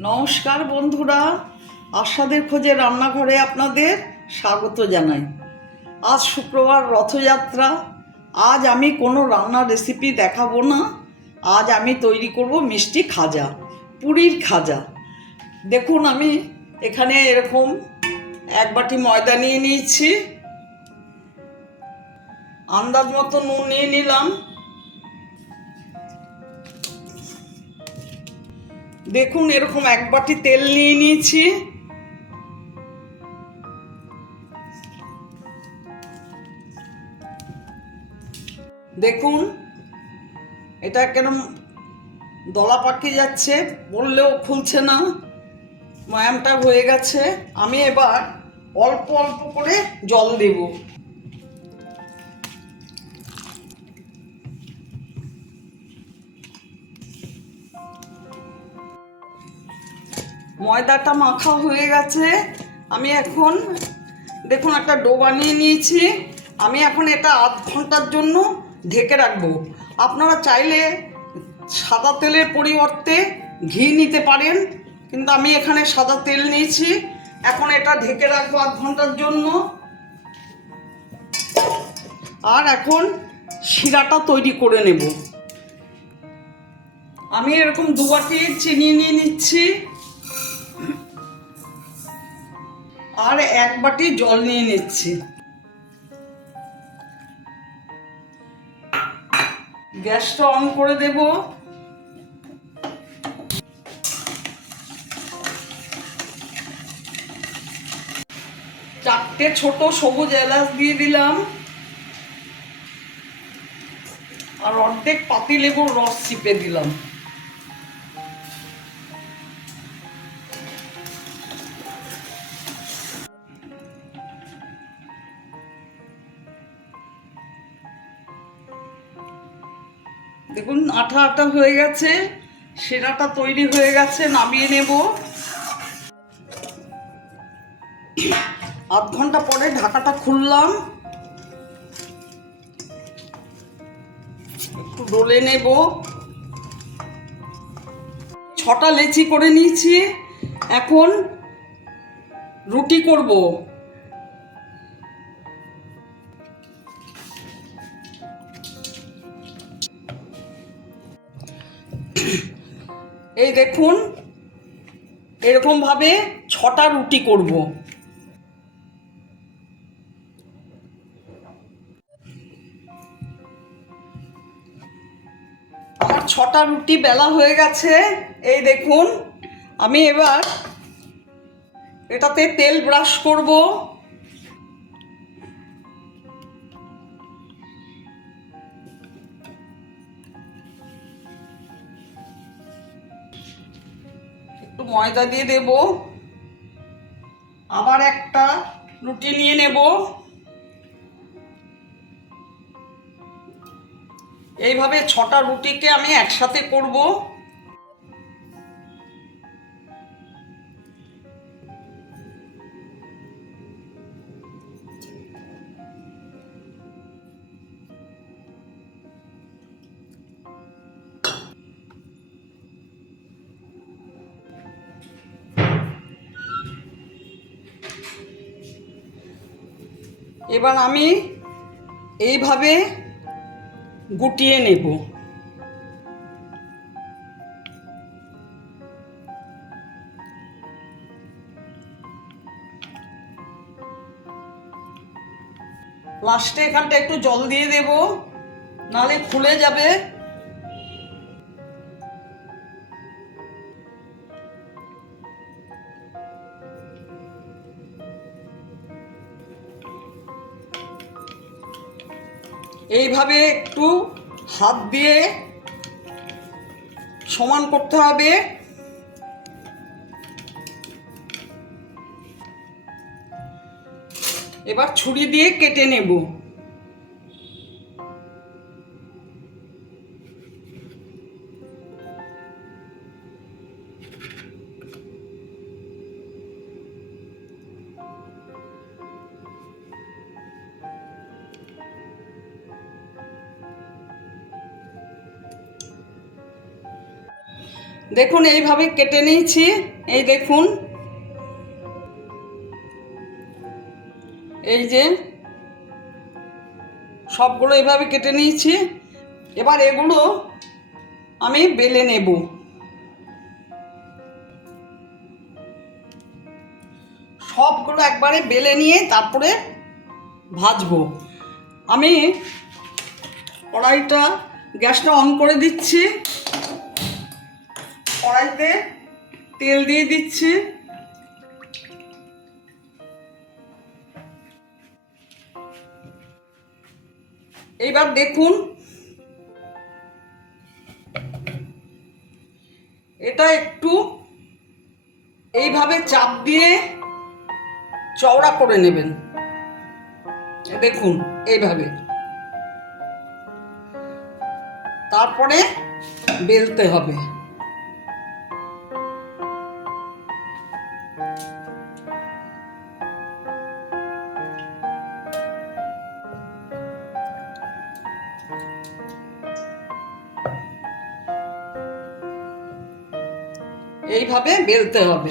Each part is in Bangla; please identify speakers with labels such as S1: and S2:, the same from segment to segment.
S1: নমস্কার বন্ধুরা। আশাদের খোঁজে রান্নাঘরে আপনাদের স্বাগত জানাই। আজ শুক্রবার রথযাত্রা। আজ আমি কোনো রান্নার রেসিপি দেখাবো না। আজ আমি তৈরি করব মিষ্টি খাজা, পুরীর খাজা। দেখুন, আমি এখানে এরকম এক বাটি ময়দা নিয়ে নিয়েছি। আন্দাজ মতো নুন নিয়ে নিলাম। দেখুন, এরকম এক বাটি তেল নিয়ে নিয়েছি। দেখুন, এটা কেন দলা পাকিয়ে যাচ্ছে, বললেও খুলছে না। ময়ামটা হয়ে গেছে। আমি এবার অল্প অল্প করে জল দেব। ময়দাটা মাখা হয়ে গেছে। আমি এখন দেখুন একটা ডো বানিয়ে নিয়েছি। আমি এখন এটা আধ ঘণ্টার জন্য ঢেকে রাখব। আপনারা চাইলে সাদা তেলের পরিবর্তে ঘি নিতে পারেন, কিন্তু আমি এখানে সাদা তেল নিয়েছি। এখন এটা ঢেকে রাখব আধ ঘণ্টার জন্য। আর এখন শিরাটা তৈরি করে নেব। আমি এরকম দু বাটি চিনি নিয়ে নিচ্ছি। আর এক বাটি জল নিয়ে নিচ্ছি। গ্যাসটা অন করে দেব। চারটে ছোট সবুজ এলাচ দিয়ে দিলাম। আর অর্ধেক পাতি লেবুর রস চিপে দিলাম। দেখুন, আঠা আঠা হয়ে গেছে, সেরাটা তৈরি হয়ে গেছে, নামিয়ে নেব। আধ ঘণ্টা পরে ঢাকাটা খুললাম। একটু ডলে নেব। ছটা লেচি করে নিয়েছি। এখন রুটি করব। এই দেখুন, এরকমভাবে ছটা রুটি করব। আমার ছটা রুটি বেলা হয়ে গেছে। এই দেখুন, আমি এবার এটাতে তেল ব্রাশ করব। ময়দা দিয়ে দেব। আবার একটা রুটি নিয়ে নেব। এইভাবে ছটা রুটিকে আমি একসাথে করব। এবার আমি এইভাবে গুটিয়ে নেব। লাস্টে এখানটা একটু জল দিয়ে দেব নালে খুলে যাবে। এইভাবে একটু হাত দিয়ে সমান করতে হবে। এবার ছুরি দিয়ে কেটে নেব। দেখুন, এইভাবে কেটে নিয়েছি। এই দেখুন। এই যে সবগুলো এইভাবে কেটে নিয়েছি। এবার এগুলো আমি বেলে নেব। সবগুলো একবারে বেলে নিয়ে তারপরে ভাজবো। আমি কড়াইটা গ্যাসটা অন করে দিচ্ছি। কড়াইতে তেল দিয়ে দিচ্ছি। এইবার দেখুন, এটা একটু এইভাবে চাপ দিয়ে চওড়া করে নেবেন। দেখুন, এইভাবে। তারপরে বেলতে হবে। এইভাবে বেলতে হবে।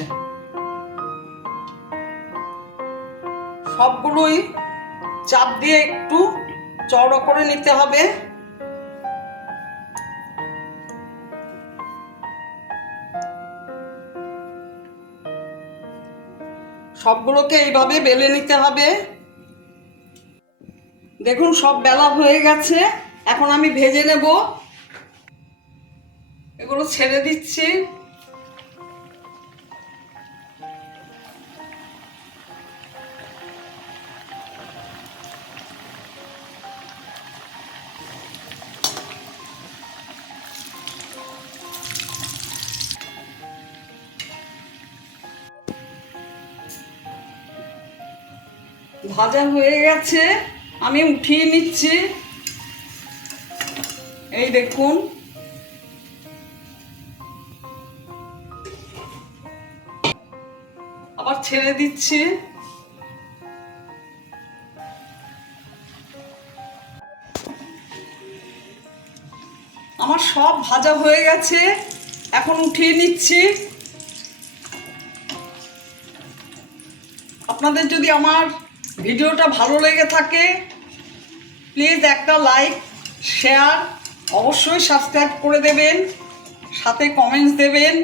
S1: সবগুলোই চাপ দিয়ে একটু চওড়া করে নিতে হবে। সবগুলোকে এইভাবে বেলে নিতে হবে। দেখুন, সব বেলা হয়ে গেছে। এখন আমি ভেজে নেব। এগুলো ছেড়ে দিচ্ছি। ভাজা হয়ে গেছে। আমি উঠিয়ে নিচ্ছি। এই দেখুন। আবার ছেড়ে দিচ্ছি। আমার সব ভাজা হয়ে গেছে। এখন উঠিয়ে নিচ্ছি। আপনাদের যদি আমার ভিডিওটা ভালো লেগে থাকে প্লিজ একটা লাইক শেয়ার অবশ্যই সাবস্ক্রাইব করে দেবেন, সাথে কমেন্টস দেবেন,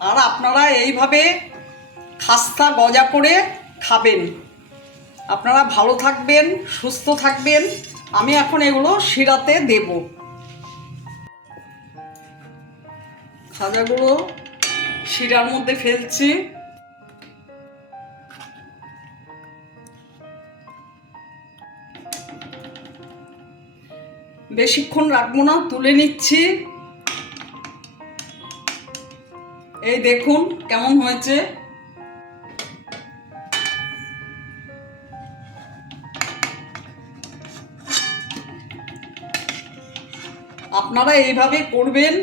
S1: আর আপনারা এইভাবে খাস্তা গজা করে খাবেন। আপনারা ভালো থাকবেন, সুস্থ থাকবেন, আমি এখন এগুলো শিরাতে দেব। খাজাগুলো শিরার মধ্যে ফেলছি। বেশিক্ষণ রাখব না তুলে নিচ্ছি। এই দেখুন কেমন হয়েছে। আপনারা এইভাবে করবেন।